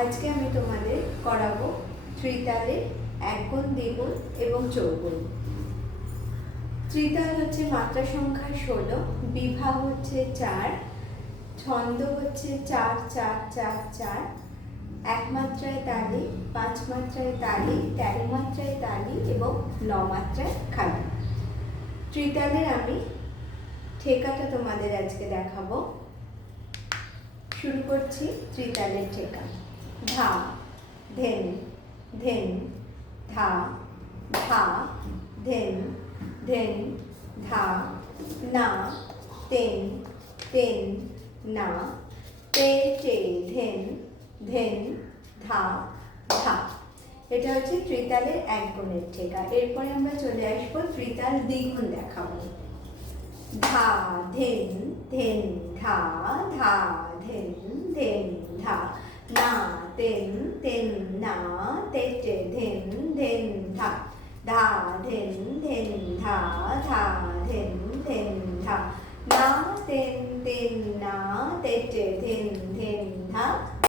আজকে আমি তোমাদের করাবো ত্রিতালের একগুণ, দ্বিগুণ এবং চৌগুণ। ত্রিতাল হচ্ছে মাত্রা সংখ্যা 16, বিভাগ হচ্ছে 4, ছন্দ হচ্ছে 4-4-4-4, এক মাত্রায় তালি, 5 মাত্রায় তালি, 13 মাত্রায় তালি এবং 9 মাত্রায় খালি। ত্রিতালের আমি ঠেকাটা তোমাদের আজকে দেখাবো। শুরু করছি ত্রিতালের ঠেকা। ধা, ধেন, ধেন, ধা, ধা, ধেন, ধেন, ধা, না, তেন, তেন, না, তে, টে, ধেন, ধেন, ধা, ধা। এটা হচ্ছে ত্রিতালের এক গুণের ঠেকা। এরপরে আমরা চলে আসবো ত্রিতাল দ্বিগুণ দেখাবো। ধা, ধেন, ধেন, ধা, ধা, ধেন, ধেন, ধা, না, তেন, তেন, না,